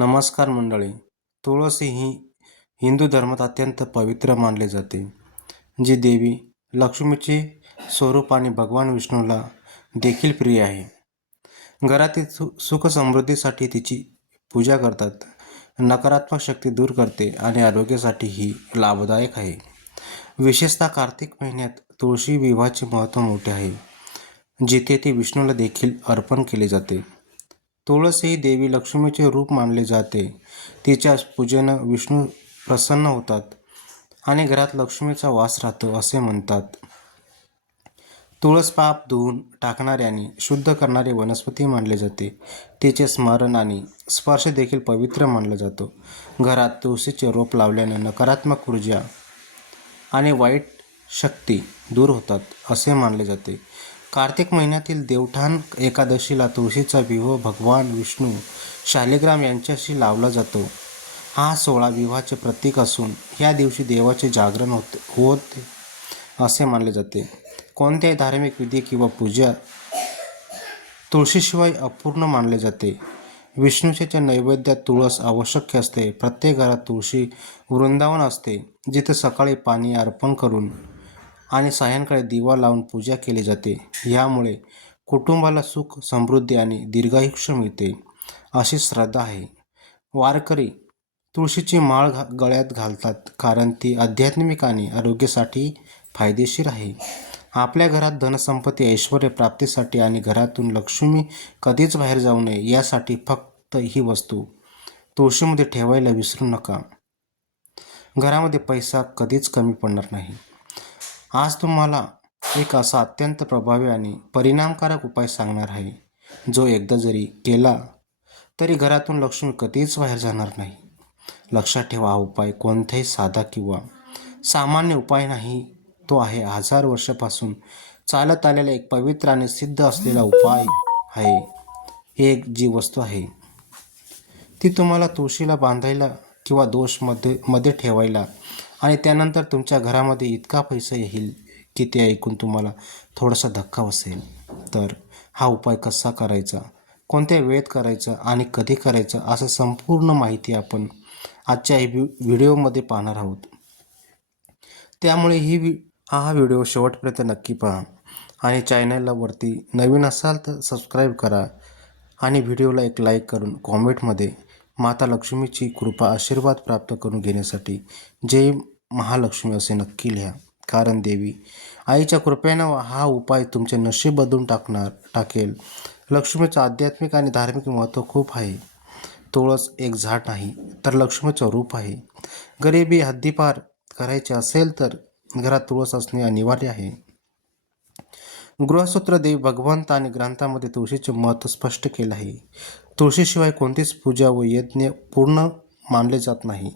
नमस्कार मंडळी. तुळस ही हिंदू धर्मात अत्यंत पवित्र मानले जाते, जी देवी लक्ष्मीचे स्वरूप आणि भगवान विष्णूला देखील प्रिय आहे. घरातील सुख समृद्धीसाठी तिची पूजा करतात. नकारात्मक शक्ती दूर करते आणि आरोग्यासाठी ही लाभदायक आहे. विशेषतः कार्तिक महिन्यात तुळशी विवाहाचे महत्त्व मोठे आहे, जिथे ती विष्णूला देखील अर्पण केले जाते. तुळस ही देवी लक्ष्मीचे रूप मानले जाते. तिच्या पूजेनं विष्णू प्रसन्न होतात आणि घरात लक्ष्मीचा वास राहतो असे म्हणतात. तुळस पाप धुवून टाकणारे आणि शुद्ध करणारे वनस्पती मानले जाते. तिचे स्मरण आणि स्पर्श देखील पवित्र मानला जातो. घरात तुळशीचे रोप लावल्याने नकारात्मक ऊर्जा आणि वाईट शक्ती दूर होतात असे मानले जाते. कार्तिक महिन्यातील देवठाण एकादशीला तुळशीचा विवाह भगवान विष्णू शालिग्राम यांच्याशी लावला जातो. हा सोहळा विवाहाचे प्रतीक असून या दिवशी देवाचे जागरण होते असे मानले जाते. कोणत्याही धार्मिक विधी किंवा पूजा तुळशीशिवाय अपूर्ण मानले जाते. विष्णूच्या नैवेद्यात तुळस आवश्यक असते. प्रत्येक घरात तुळशी वृंदावन असते, जिथे सकाळी पाणी अर्पण करून आणि सायंकाळी दिवा लावून पूजा केली जाते. यामुळे कुटुंबाला सुख, समृद्धी आणि दीर्घायुष्य मिळते अशी श्रद्धा आहे. वारकरी तुळशीची माळ गळ्यात घालतात, कारण ती आध्यात्मिक आणि आरोग्यासाठी फायदेशीर आहे. आपल्या घरात धनसंपत्ती, ऐश्वर्य प्राप्तीसाठी आणि घरातून लक्ष्मी कधीच बाहेर जाऊ नये यासाठी फक्त ही वस्तू तुळशीमध्ये ठेवायला विसरू नका. घरामध्ये पैसा कधीच कमी पडणार नाही. आज तुम्हाला एक असा अत्यंत प्रभावी आणि परिणामकारक उपाय सांगणार आहे, जो एकदा जरी केला तरी घरातून लक्ष्मी कधीच बाहेर जाणार नाही. लक्षात ठेवा, हा उपाय कोणताही साधा किंवा सामान्य उपाय नाही. तो आहे हजार वर्षापासून चालत आलेला एक पवित्र आणि सिद्ध असलेला उपाय आहे. एक जी वस्तू आहे ती तुम्हाला तुळशीला बांधायला किंवा मध्ये ठेवायला आणि त्यानंतर तुमच्या घरामध्ये इतका पैसा येईल की ते ऐकून तुम्हाला थोडासा धक्का बसेल. तर हा उपाय कसा करायचा, कोणत्या वेळेत करायचा आणि कधी करायचा, असं संपूर्ण माहिती आपण आजच्या व्हिडिओमध्ये पाहणार आहोत. त्यामुळे हा व्हिडिओ शेवटपर्यंत नक्की पहा आणि चॅनलला वरती नवीन असाल तर सबस्क्राईब करा आणि व्हिडिओला एक लाईक करून कॉमेंटमध्ये माता लक्ष्मीची कृपा आशीर्वाद प्राप्त करून घेण्यासाठी जय महालक्ष्मी असे नक्की लिहा. कारण देवी आईच्या कृपेनं हा उपाय तुमचे नशीब बदलून टाकेल. लक्ष्मीचं आध्यात्मिक आणि धार्मिक महत्त्व खूप आहे. तुळस एक झाड नाही तर लक्ष्मीचं रूप आहे. गरिबी हद्दीपार करायचे असेल तर घरात तुळस असणे अनिवार्य आहे. गृहसूत्र देवी भगवंत आणि ग्रंथामध्ये तुळशीचे महत्त्व स्पष्ट केले आहे. तुळशीशिवाय कोणतीच पूजा व यज्ञ पूर्ण मानले जात नाही.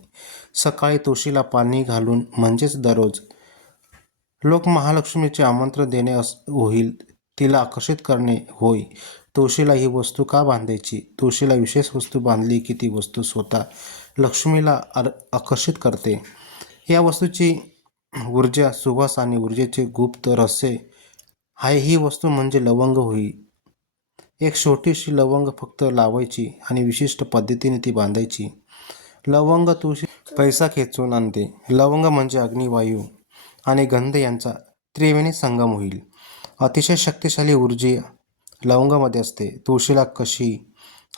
सकाळी तुळशीला पाणी घालून म्हणजेच दररोज लोक महालक्ष्मीचे आमंत्रण देणे होईल, तिला आकर्षित करणे होय. तुळशीला ही वस्तू का बांधायची? तुळशीला विशेष वस्तू बांधली की ती वस्तू स्वतः लक्ष्मीला आकर्षित करते. या वस्तूची ऊर्जा, सुवास आणि ऊर्जेचे गुप्त रहस्य आहे. ही वस्तू म्हणजे लवंग होई. एक छोटीशी लवंग फक्त लावायची आणि विशिष्ट पद्धतीने ती बांधायची. लवंग तुळशी पैसा खेचून आणते. लवंग म्हणजे अग्नी, वायू आणि गंध यांचा त्रिवेणी संगम होईल. अतिशय शक्तिशाली ऊर्जा लवंगामध्ये असते. तुळशीला कशी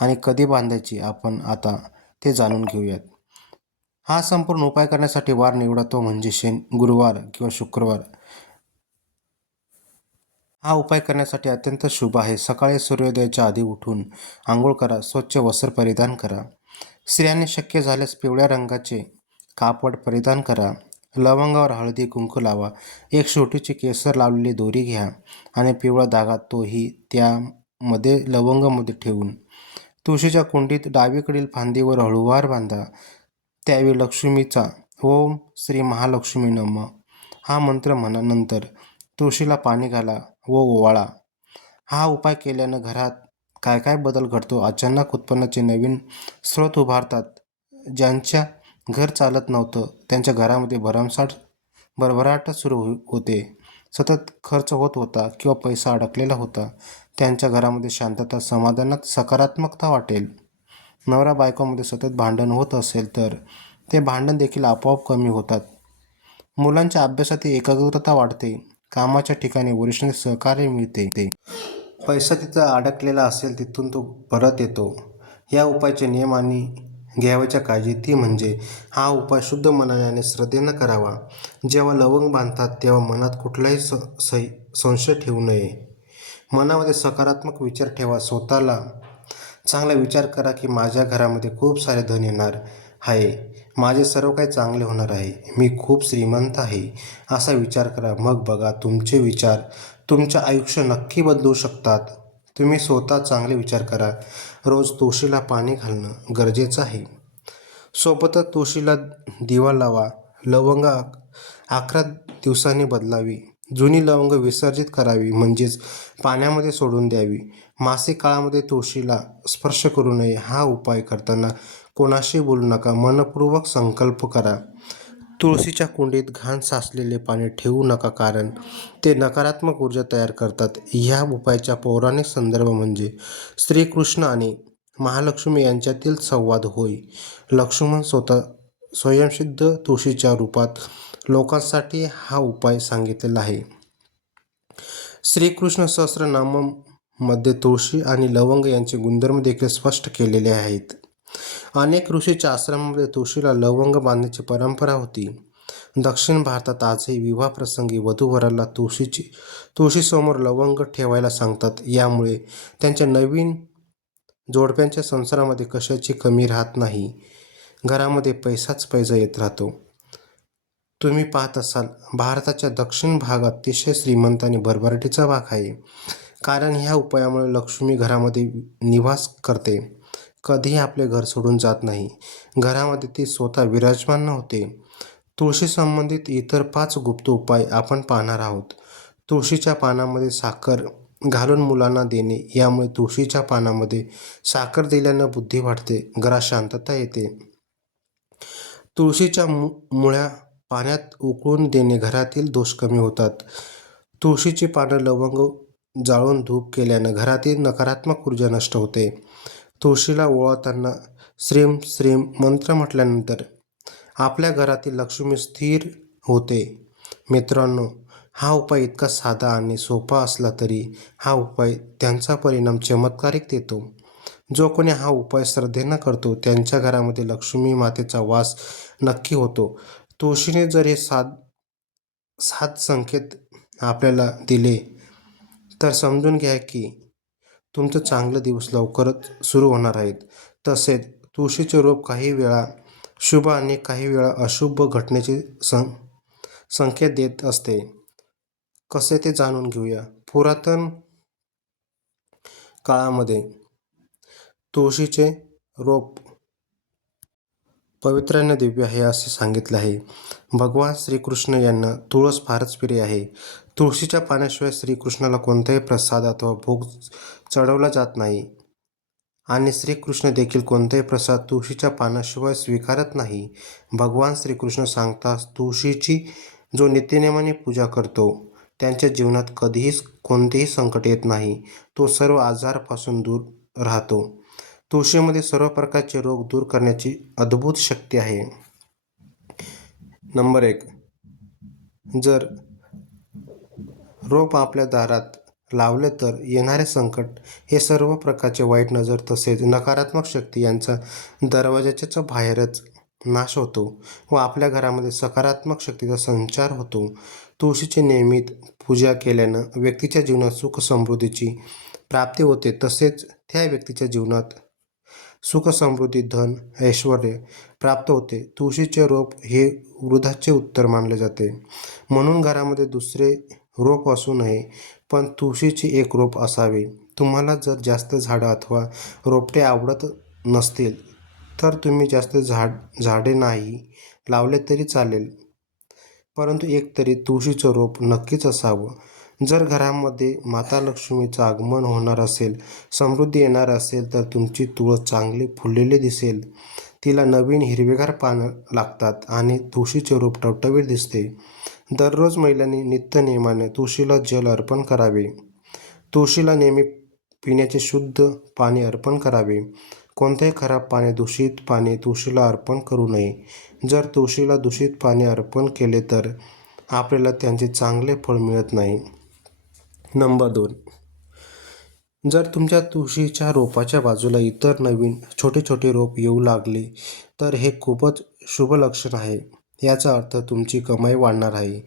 आणि कधी बांधायची आपण आता ते जाणून घेऊयात. हा संपूर्ण उपाय करण्यासाठी वार निवडा, तो म्हणजे गुरुवार किंवा शुक्रवार. हा उपाय करण्यासाठी अत्यंत शुभ आहे. सकाळी सूर्योदयाच्या आधी उठून आंघोळ करा, स्वच्छ वस्त्र परिधान करा. स्त्रियांनी शक्य झाल्यास पिवळ्या रंगाचे कापड परिधान करा. लवंगावर हळदी कुंकू लावा. एक छोटीची केसर लावलेली दोरी घ्या आणि पिवळा धागा तोही त्यामध्ये लवंगामध्ये ठेवून तुळशीच्या कुंडीत डावीकडील फांदीवर हळूवार बांधा. त्यावेळी लक्ष्मीचा ओम श्री महालक्ष्मी नमः हा मंत्र म्हणा. नंतर तुळशीला पाणी घाला व ओवाळा. हा उपाय केल्यानं घरात काय काय बदल घडतो? अचानक उत्पन्नाचे नवीन स्रोत उभारतात. ज्यांच्या घर चालत नव्हतं त्यांच्या घरामध्ये भरभराट सुरू होते. सतत खर्च होत होता किंवा पैसा अडकलेला होता, त्यांच्या घरामध्ये शांतता, समाधानात सकारात्मकता वाटेल. नवरा बायकोमध्ये सतत भांडण होत असेल तर ते भांडण देखील आपोआप कमी होतात. मुलांच्या अभ्यासात एकाग्रता वाढते. कामाच्या ठिकाणी वरिष्ठांचे सहकार्य मिळते. पैसा तिथं अडकलेला असेल तिथून तो परत येतो. या उपायाचे नियम आणि घ्यावयाच्या काळजी ती म्हणजे हा उपाय शुद्ध मनाने आणि श्रद्धेनं करावा. जेव्हा लवंग बांधतात तेव्हा मनात कुठलाही संशय ठेवू नये. मनामध्ये सकारात्मक विचार ठेवा. स्वतःला चांगला विचार करा की माझ्या घरामध्ये खूप सारे धन येणार आहे, माझे सर्व काही चांगले होणार आहे, मी खूप श्रीमंत आहे, असा विचार करा. मग बघा तुमचे विचार तुमचं आयुष्य नक्की बदलू शकतात. तुम्ही स्वतः चांगले विचार करा. रोज तुळशीला पाणी घालणं गरजेचं आहे. सोबतच तुळशीला दिवा लावा. लवंग 11 दिवसांनी बदलावी. जुनी लवंग विसर्जित करावी म्हणजेच पाण्यामध्ये सोडून द्यावी. मासिक काळामध्ये तुळशीला स्पर्श करू नये. हा उपाय करताना कोणाशी बोलू नका. मनपूर्वक संकल्प करा. तुळशीच्या कुंडीत घाण साचलेले पाणी ठेवू नका कारण ते नकारात्मक ऊर्जा तयार करतात. ह्या उपायाचा पौराणिक संदर्भ म्हणजे श्रीकृष्ण आणि महालक्ष्मी यांच्यातील संवाद होय. लक्ष्मण स्वतः स्वयंसिद्ध तुळशीच्या रूपात लोकांसाठी हा उपाय सांगितलेला आहे. श्रीकृष्ण सहस्रनाममध्ये तुळशी आणि लवंग यांचे गुणधर्म देखील स्पष्ट केलेले आहेत. अनेक ऋषीच्या आश्रमामध्ये तुळशीला लवंग बांधण्याची परंपरा होती. दक्षिण भारतात आजही विवाह प्रसंगी वधूवराला तुळशीसमोर लवंग ठेवायला सांगतात. यामुळे त्यांच्या नवीन जोडप्यांच्या संसारामध्ये कशाची कमी राहत नाही. घरामध्ये पैसाच पैसा येत राहतो. तुम्ही पाहत असाल भारताच्या दक्षिण भाग अतिशय श्रीमंत आणि भरभराटीचा भाग आहे. कारण ह्या उपायामुळे लक्ष्मी घरामध्ये निवास करते. कधीही आपले घर सोडून जात नाही. घरामध्ये ती स्वतः विराजमान होते. तुळशी संबंधित इतर 5 गुप्त उपाय आपण पाहणार आहोत. तुळशीच्या पानामध्ये साखर घालून मुलांना देणे. यामुळे तुळशीच्या पानामध्ये साखर दिल्यानं बुद्धी वाढते, घरात शांतता येते. तुळशीच्या मुळ्या पाण्यात उकळून देणे. घरातील दोष कमी होतात. तुळशीची पानं लवंग जाळून धूप केल्यानं घरातील नकारात्मक ऊर्जा नष्ट होते. तुळशीला ओवाळताना श्रीम श्रीम मंत्र म्हटल्यानंतर आपल्या घरातील लक्ष्मी स्थिर होते. मित्रांनो, हा उपाय इतका साधा आणि सोपा असला तरी हा उपाय त्यांचा परिणाम चमत्कारिक देतो. जो कोणी हा उपाय श्रद्धेनं करतो त्यांच्या घरामध्ये लक्ष्मी मातेचा वास नक्की होतो. तुळशीने जर हे 7 संकेत आपल्याला दिले तर समजून घ्या की तुमचं चांगले दिवस लवकरच सुरू होणार आहेत. तसेच तुळशीचे रोप काही वेळा शुभ आणि काही वेळा अशुभ घटनेचे संकेत देत असते. कसे ते जाणून घेऊया. पुरातन काळामध्ये तुळशीचे रोप पवित्र आणि दिव्य आहे असे सांगितले आहे. भगवान श्रीकृष्ण यांना तुळस फारच प्रिय आहे. तुळशीच्या पाण्याशिवाय श्रीकृष्णाला कोणताही प्रसाद अथवा भोग चढवला जात नाही आणि श्रीकृष्ण देखील कोणताही प्रसाद तुळशीच्या पानाशिवाय स्वीकारत नाही. भगवान श्रीकृष्ण सांगतात तुळशीची जो नित्यनेमाने पूजा करतो त्यांच्या जीवनात कधीही कोणतेही संकट येत नाही. तो सर्व आजारापासून दूर राहतो. तुळशीमध्ये सर्व प्रकारचे रोग दूर करण्याची अद्भुत शक्ती आहे. नंबर 1, जर रोप आपल्या दारात लावले तर येणारे संकट, हे सर्व प्रकारचे वाईट नजर तसेच नकारात्मक शक्ती यांचा दरवाजाच्या बाहेरच नाश होतो व आपल्या घरामध्ये सकारात्मक शक्तीचा संचार होतो. तुळशीची नियमित पूजा केल्यानं व्यक्तीच्या जीवनात सुख समृद्धीची प्राप्ती होते. तसेच त्या व्यक्तीच्या जीवनात सुख समृद्धी, धन, ऐश्वर प्राप्त होते. तुळशीचे रोप हे वृद्धाचे उत्तर मानले जाते. म्हणून घरामध्ये दुसरे रोप असू नये पण तुळशीची एक रोप असावे. तुम्हाला जर जास्त झाडं अथवा रोपटे आवडत नसतील तर तुम्ही जास्त झाडे नाही लावले तरी चालेल, परंतु एक तरी तुळशीचं रोप नक्कीच असावं. जर घरामध्ये माता लक्ष्मीचं आगमन होणार असेल, समृद्धी येणार असेल तर तुमची तुळस चांगली फुललेली दिसेल. तिला नवीन हिरवेगार पानं लागतात आणि तुळशीचे रोप टवटवीत दिसते. दररोज महिलांनी नित्यनेमाने तुळशीला जल अर्पण करावे. तुळशीला नेहमी पिण्याचे शुद्ध पाणी अर्पण करावे. कोणतेही खराब पाणी, दूषित पाणी तुळशीला अर्पण करू नये. जर तुळशीला दूषित पाणी अर्पण केले तर आपल्याला त्यांचे चांगले फळ मिळत नाही. नंबर 2. जर तुमच्या तुळशीच्या रोपाच्या बाजूला इतर नवीन छोटे छोटे रोप येऊ लागले तर हे खूपच शुभ लक्षण आहे. याचा अर्थ तुमची कमाई वाढणार आहे.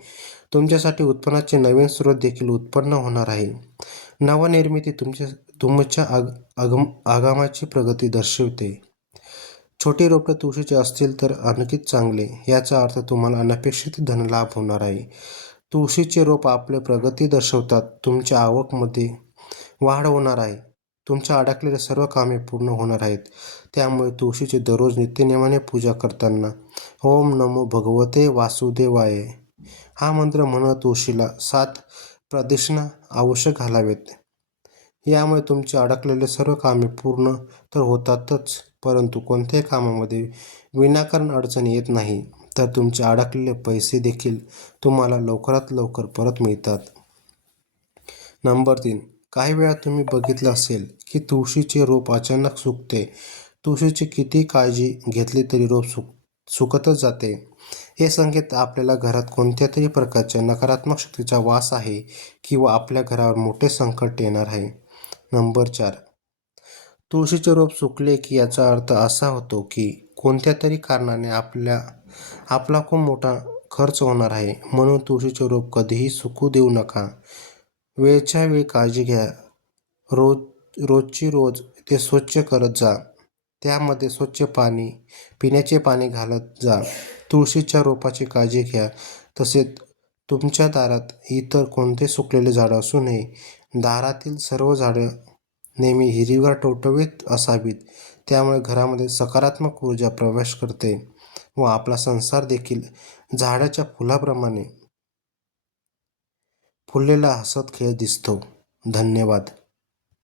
तुमच्यासाठी उत्पन्नाचे नवीन स्रोत देखील उत्पन्न होणार आहे. नवनिर्मिती तुमच्या आगमनाची प्रगती दर्शवते. छोटी रोपटे तुळशीचे असतील तर आणखीच चांगले. याचा अर्थ तुम्हाला अनपेक्षित धनलाभ होणार आहे. तुळशीचे रोप आपले प्रगती दर्शवतात. तुमच्या आवकमध्ये वाढ होणार आहे. तुमच्या अडकलेले सर्व कामे पूर्ण होणार आहेत. त्यामुळे तुळशीची दररोज नित्यनेमाने पूजा करताना ओम नमो भगवते वासुदेवाय हा मंत्र म्हणत तुळशीला 7 प्रदक्षिणा अवश्य घालावेत. यामुळे तुमचे अडकलेले सर्व कामे पूर्ण तर होतातच, परंतु कोणत्याही कामामध्ये विनाकारण अडचणी येत नाही. तर तुमचे अडकलेले पैसे देखील तुम्हाला लवकरात लवकर परत मिळतात. नंबर 3. काही वेळा तुम्ही बघितलं असेल की तुळशीचे रोप अचानक सुकते. तुळशीची किती काळजी घेतली तरी रोप सुकतच जाते. हे संकेत आपल्याला घरात कोणत्या तरी प्रकारच्या नकारात्मक शक्तीचा वास आहे किंवा आपल्या घरावर मोठे संकट येणार आहे. नंबर 4. तुळशीचे रोप सुकले की याचा अर्थ असा होतो की कोणत्या तरी कारणाने आपला खूप मोठा खर्च होणार आहे. म्हणून तुळशीचे रोप कधीही सुकू देऊ नका. वेळच्या वेळी काळजी घ्या. रोजची रोज ते स्वच्छ करत जा. त्यामध्ये स्वच्छ पाणी, पिण्याचे पाणी घालत जा. तुळशीच्या रोपाची काळजी घ्या. तसेच तुमच्या दारात इतर कोणते सुकलेले झाडं असू नये. दारातील सर्व झाडं नेहमी हिरवीगार टवटवीत असावीत. त्यामुळे घरामध्ये सकारात्मक ऊर्जा प्रवेश करते व आपला संसार देखील झाडाच्या फुलाप्रमाणे फुललेला हसत खेळत दिसतो. धन्यवाद.